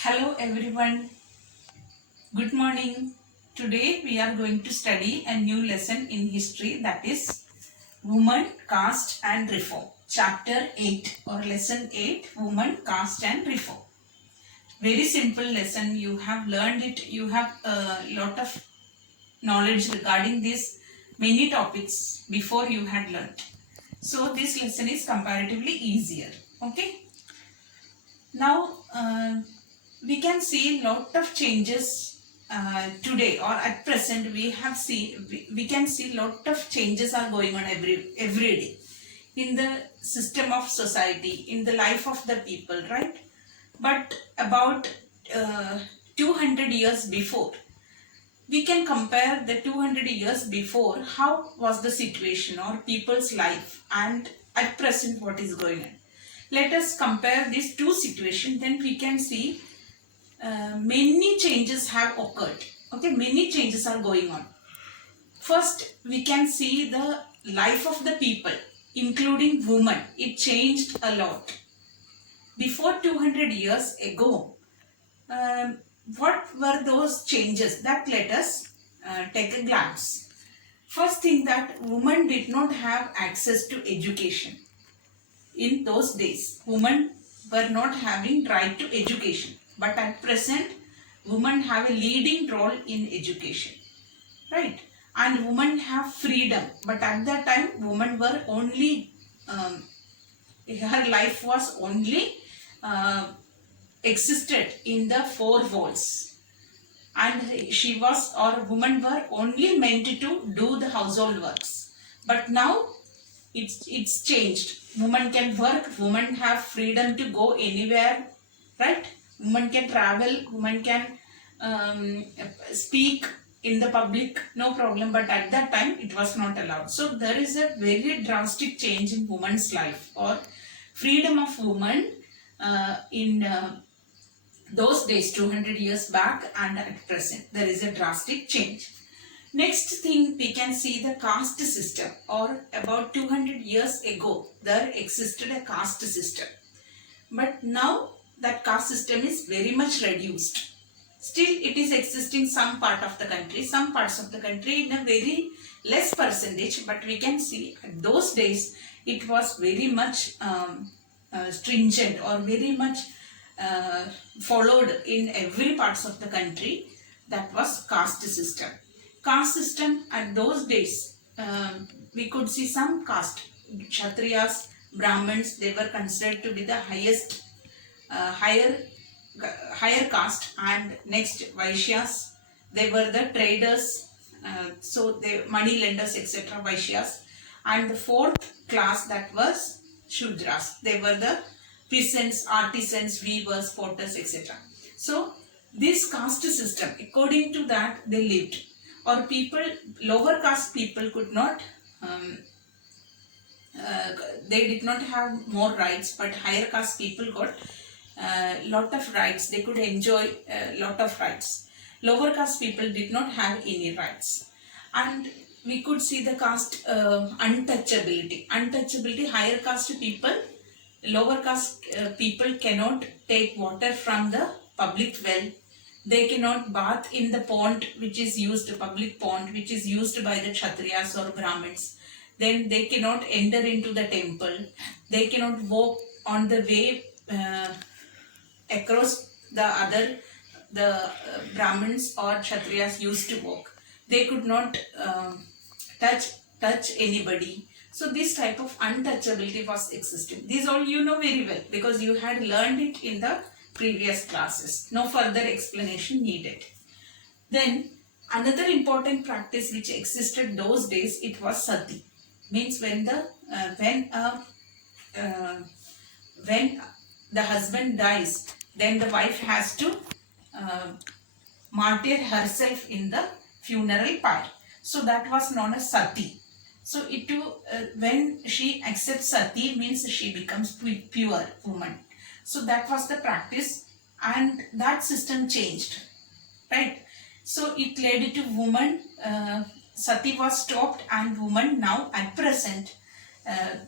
Hello everyone, good morning. Today we are going to study a new lesson in history, that is Women, Caste and Reform. Chapter 8 or Lesson 8, Women, Caste and Reform. Very simple lesson, you have learned it, you have a lot of knowledge regarding these many topics before you had learnt. So this lesson is comparatively easier. Okay. Now we can see lot of changes today, or at present we can see lot of changes are going on every day in the system of society, in the life of the people, right? But about 200 years before, we can compare the 200 years before, how was the situation or people's life, and at present what is going on. Let us compare these two situations, then we can see many changes have occurred. Okay, many changes are going on. First, we can see the life of the people, including women. It changed a lot. Before 200 years ago, what were those changes? That let us take a glance. First thing, that women did not have access to education. In those days, women were not having right to education. But at present, women have a leading role in education, right? And women have freedom. But at that time, women were only, her life was only existed in the four walls. And she was, or women were only meant to do the household works. But now it's changed. Women can work, women have freedom to go anywhere, right? Women can travel, women can speak in the public, no problem. But at that time it was not allowed. So there is a very drastic change in women's life, or freedom of women in those days, 200 years back and at present. There is a drastic change. Next thing, we can see the caste system, or about 200 years ago there existed a caste system, but now that caste system is very much reduced. Still it is existing some part of the country, some parts of the country in a very less percentage, but we can see at those days it was very much stringent, or very much followed in every parts of the country. That was caste system. Caste system at those days, we could see some caste, Kshatriyas, Brahmins, they were considered to be the highest, higher caste, and next Vaishyas, they were the traders, so they money lenders, etc. Vaishyas, and the fourth class, that was Shudras, they were the peasants, artisans, weavers, potters, etc. So this caste system, according to that they lived, or people, lower caste people could not, they did not have more rights, but higher caste people got lot of rights. They could enjoy a lot of rights. Lower caste people did not have any rights. And we could see the caste untouchability. Untouchability, higher caste people, lower caste people cannot take water from the public well. They cannot bath in the pond which is used, public pond which is used by the Kshatriyas or Brahmins. Then they cannot enter into the temple. They cannot walk on the way across the Brahmins or Kshatriyas used to walk. They could not touch anybody. So this type of untouchability was existing. These all you know very well, because you had learned it in the previous classes. No further explanation needed. Then another important practice which existed those days, it was sati. Means when the husband dies, then the wife has to martyr herself in the funeral pyre. So that was known as sati. So when she accepts sati, means she becomes pure woman. So that was the practice, and that system changed, right? So it led to woman, sati was stopped, and woman now at present,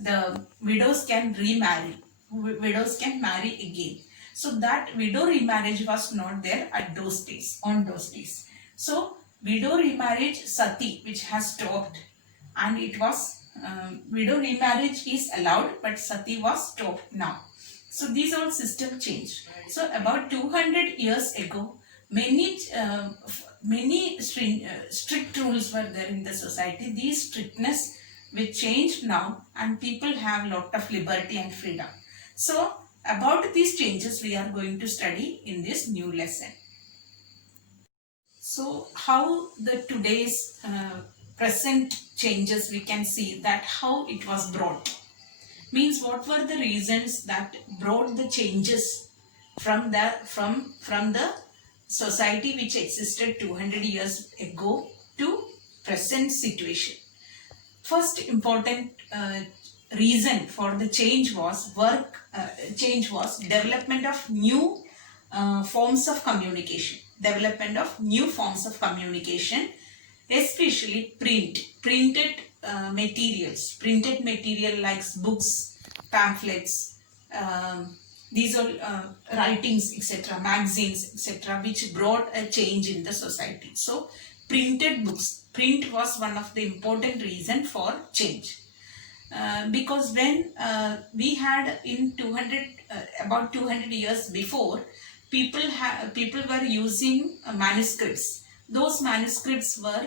the widows can remarry. Widows can marry again. So that widow remarriage was not there at those days, on those days. So widow remarriage, sati, which has stopped, and it was widow remarriage is allowed, but sati was stopped now. So these all system changed. So about 200 years ago, many strict rules were there in the society. These strictness which changed now, and people have lot of liberty and freedom. So about these changes we are going to study in this new lesson. So how the today's present changes, we can see that how it was brought. Means what were the reasons that brought the changes from the society which existed 200 years ago to present situation. First important reason for the change was development of new forms of communication. Development of new forms of communication, especially printed printed material like books, pamphlets, these all writings, etc., magazines, etc., which brought a change in the society. So printed books, print was one of the important reason for change. Because when we had in 200 about 200 years before, people were using manuscripts. Those manuscripts were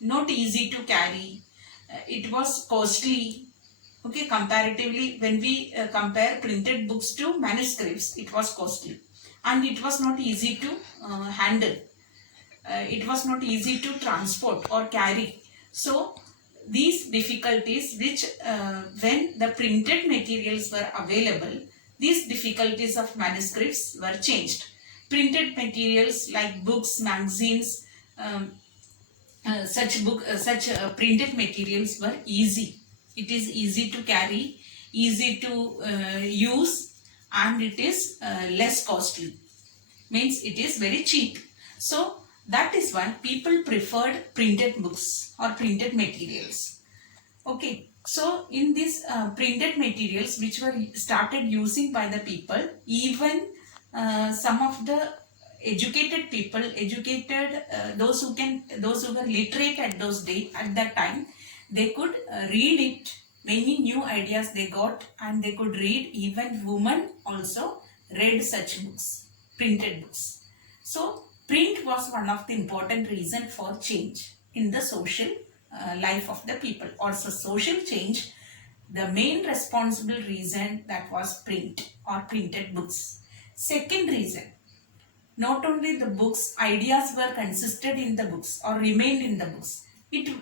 not easy to carry. It was costly. Okay, comparatively, when we compare printed books to manuscripts, it was costly, and it was not easy to handle. It was not easy to transport or carry. So these difficulties which when the printed materials were available, these difficulties of manuscripts were changed. Printed materials like books, magazines, such printed materials were easy. It is easy to carry, easy to use, and it is less costly. Means it is very cheap. So that is why people preferred printed books or printed materials. Okay, so in these printed materials which were started using by the people, even some of the educated people, those who were literate at that time, they could read it. Many new ideas they got, and they could read. Even women also read such books, printed books. So print was one of the important reason for change in the social life of the people. Also social change, the main responsible reason, that was print or printed books. Second reason, not only the books, ideas were consisted in the books or remained in the books.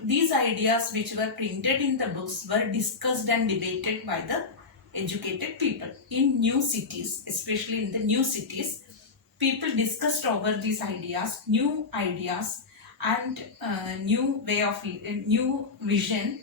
These ideas which were printed in the books were discussed and debated by the educated people in new cities, especially in the new cities. People discussed over these ideas, and new way of new vision,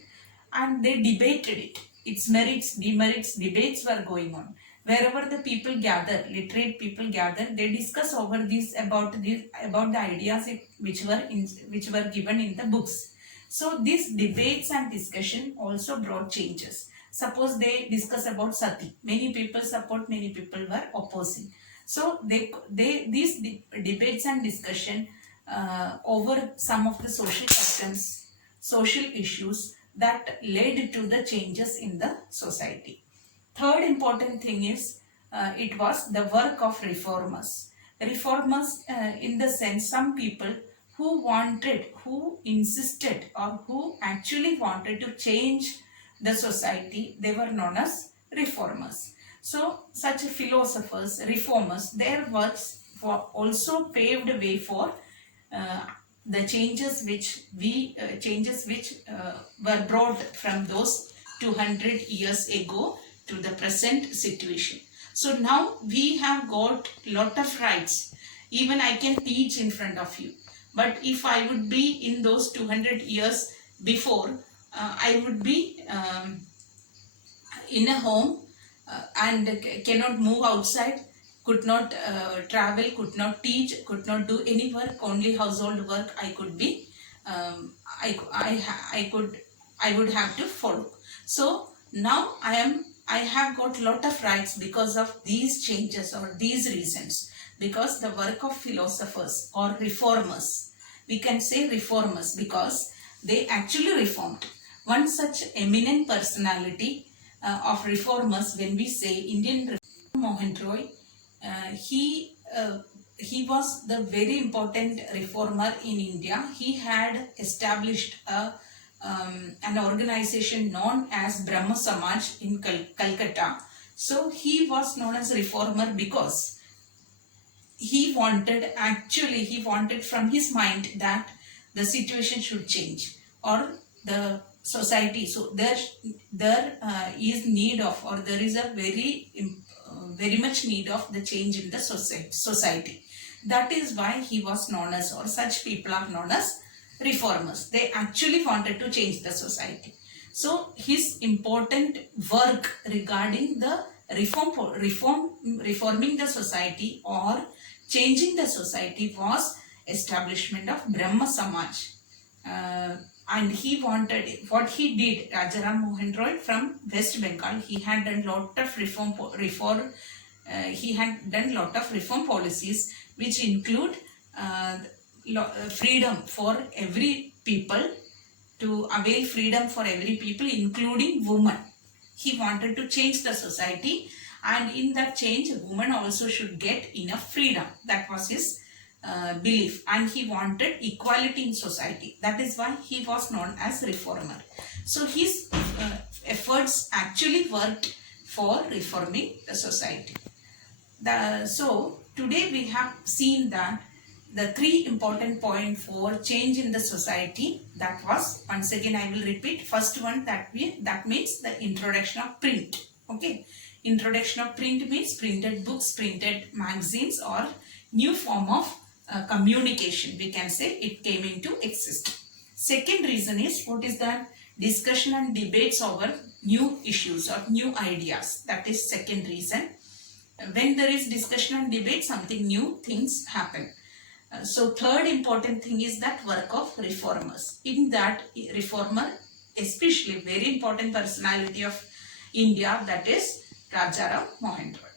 and they debated it. Its merits, demerits, debates were going on. Wherever the people gather, literate people gather, they discuss over about the ideas which were given in the books. So these debates and discussion also brought changes. Suppose they discuss about sati. Many people support, many people were opposing. So these debates and discussion over some of the social customs, social issues, that led to the changes in the society. Third important thing is it was the work of reformers. Reformers in the sense, some people who insisted, or who actually wanted to change the society, they were known as reformers. So such philosophers, reformers, their works also paved the way for the changes which were brought from those 200 years ago to the present situation. So now we have got lot of rights. Even I can teach in front of you. But if I would be in those 200 years before, I would be in a home and cannot move outside, could not travel, could not teach, could not do any work, only household work I could be, I would have to follow. So now I am I have got lot of rights because of these changes or these reasons. Because the work of philosophers or reformers, we can say reformers because they actually reformed. One such eminent personality of reformers, when we say Indian Mohan Roy, he was the very important reformer in India. He had established an organization known as Brahma Samaj in Calcutta. So he was known as reformer because he wanted from his mind that the situation should change or the society. So there is need of, or there is a very much need of the change in the society. That is why he was known as, or such people are known as reformers. They actually wanted to change the society. So his important work regarding the reforming the society or changing the society was establishment of Brahma Samaj. And he wanted, what he did, Rajaram Mohan Roy from West Bengal, he had done lot of reform policies which include freedom for every people, to avail freedom for every people, including women. He wanted to change the society, and in that change women also should get enough freedom. That was his belief, and he wanted equality in society. That is why he was known as reformer. So his efforts actually worked for reforming the society. So today we have seen that the three important points for change in the society, that was, once again I will repeat. First one, that means the introduction of print. Okay, introduction of print means printed books, printed magazines, or new form of communication, we can say, it came into existence. Second reason is, what is that? Discussion and debates over new issues or new ideas. That is second reason. When there is discussion and debate, something new things happen. So third important thing is that work of reformers. In that reformer, especially very important personality of India, that is Rajaram Mohan Roy.